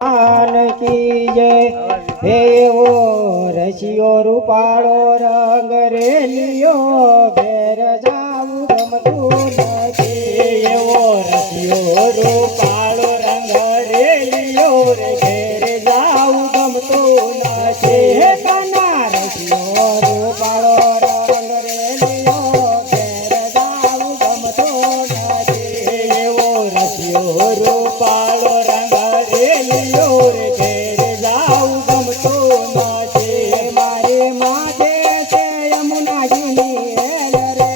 की जय हे वो रसियो रूपाळो रंग रेलियो घेर जाऊ गमतू नथी वो रसियो रूपाळो रंग रेलियो रे घेर जाऊ गमतू नथी हे काना रसियो रूपाळो रंग रेलियो घेर जाऊ गमतू नथी वो रसियो रूपाळो रंग रेलियो रे घेर जाऊ गमतो नथी मारे माथे से यमुना जुनी हेल रे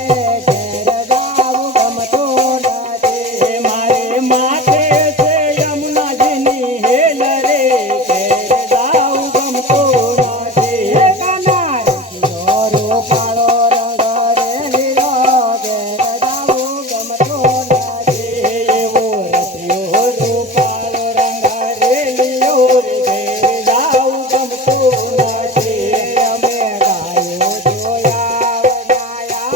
घेर जाऊ गमतो नथी मारे माथे से यमुना जुनी हेल रे घेर जाऊ गमतो नथी हे काना रसियो रूपाळो रंग रेलियो घेर जाऊ गमतो नथी वो रसियो रूपाळो रंग रेलियो रे घेर जाऊ गमतो नथी અમે ગાયો જોયા વનાયા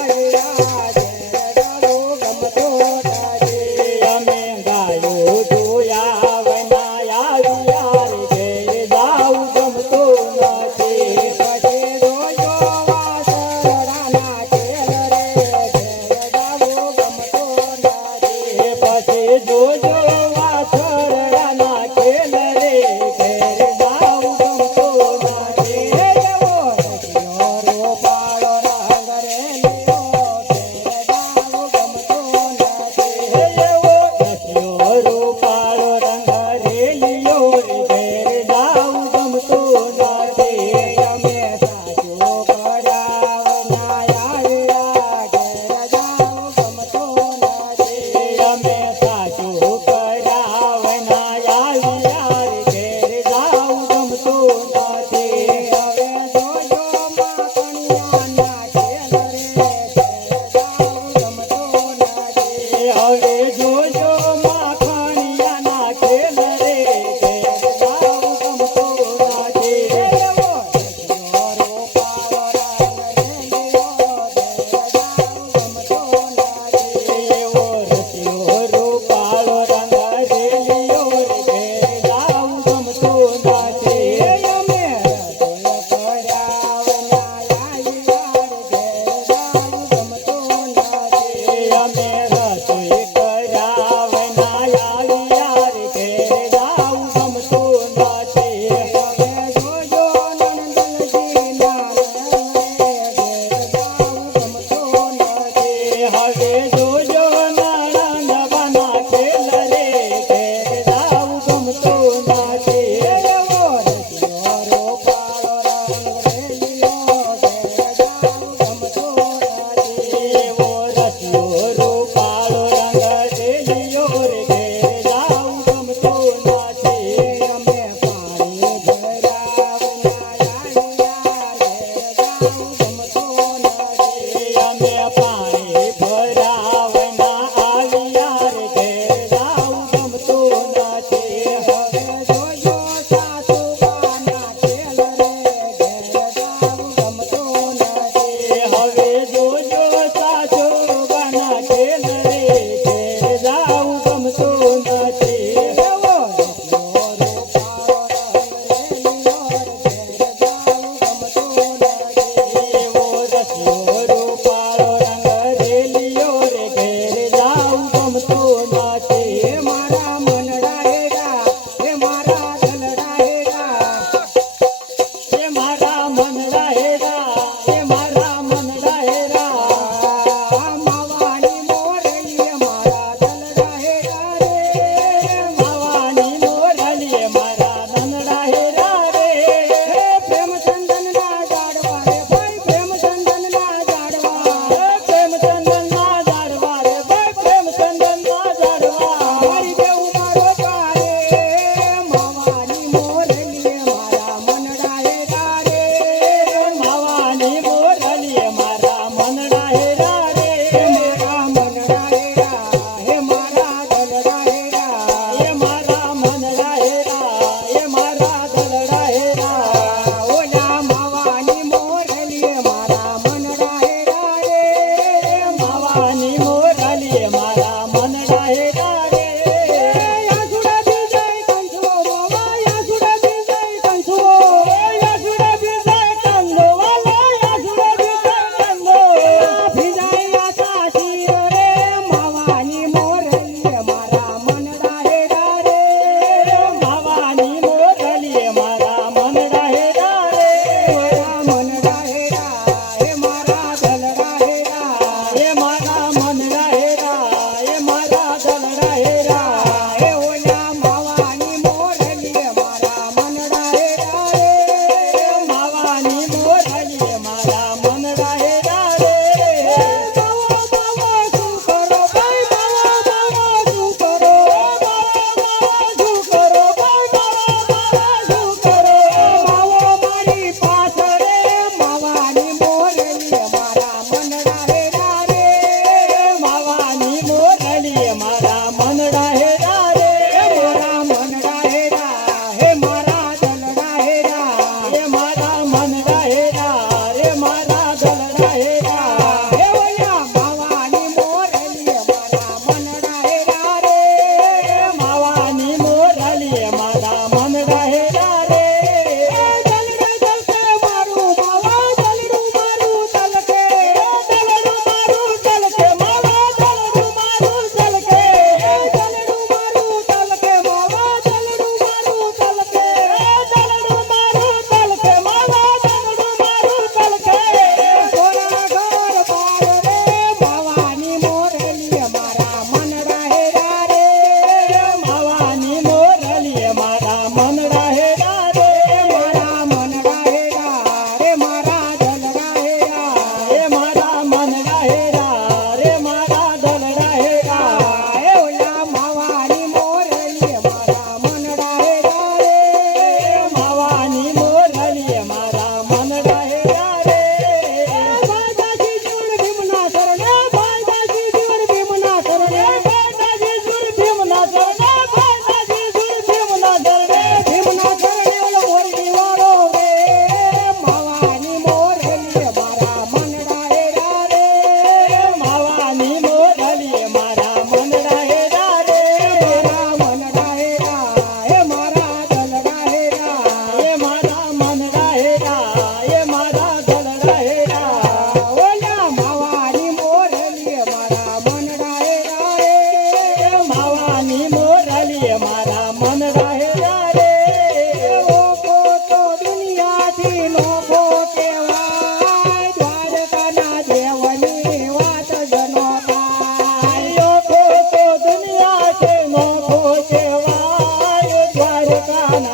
घेर जाऊ गमतो नथी અમે ગાયો જોયા વનાયા घेर जाऊ गमतो नथी પછી જોજો વાસરડાના ખેલ રે घेर जाऊ गमतो नथी પછી જોજો વાસરડાના ખેલ રે घेर जाऊ गमतो नथी એવો રસિયો રૂપાળો રંગ રેલિયો घेर जाऊ गमतो नथी એવો રસિયો રૂપાળો રંગ રેલિયો રે घेर जाऊ गमतो नथी અમે સાચો કરાવનાયા घेर जाऊ गमतो नथी અમે સાચો કરાવનાયા घेर जाऊ गमतो नथी હવે જોજો માખણિયાના ખેલ રે घेर जाऊ गमतो नथी હવે જોજો માખણિયાના ખેલ રે घेर जाऊ गमतो नथी એવો રસિયો રૂપાળો રંગ રેલિયો घेर जाऊ गमतो नथी એવો રસિયો રૂપાળો રંગ રેલિયો રે घेर जाऊ गमतो नथी અમે રસોઈ કરાવનાયા घेर जाऊ गमतो नथी અમે રસોઈ કરાવનાયા घेर जाऊ गमतो नथी હવે જોજો નંદનજીના घेर जाऊ गमतो नथी હવે જોજો નણંદબાના ખેલ રે घेर जाऊ गमतो नथी એવો રસિયો રૂપાળો રંગ રેલિયો घेर जाऊ गमतो नथी એવો રસિયો રૂપાળો રંગ રેલિયો રે घेर जाऊ गमतो नथी અમે પાણી ભરાવનાયા घेर जाऊ गमतो नथी અમે પાણી ભરાવના આવ્યા રે घेर जाऊ गमतो नथी હવે જોજો સાસુબાના ખેલ રે घेर जाऊ गमતો नथी હવે જોજો સાસુબાના ખેલ રે घेर जाऊ गमतो नथी એવો રસિયો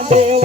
દેવ